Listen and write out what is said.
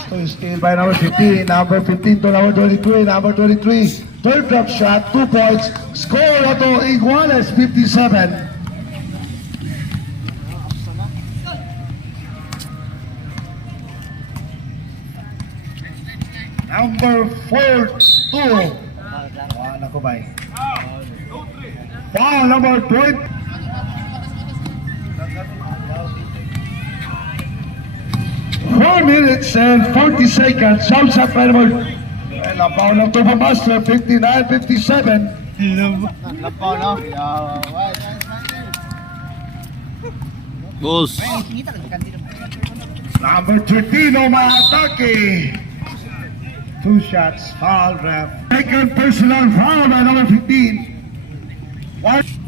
Pass to steal by number 15. Number 15 to number 23. Number 23. Third drop shot. 2 points. Score to Iguales 57. Number 4-2. Ako ba? Foul number 20. 4 minutes and 40 seconds. South South by number. Labaw ng Tuba Master. 59-57. Lapaw na. Boss. Number 13, Omahatake. 2 shots, foul ref. Second personal foul by number 15. 1.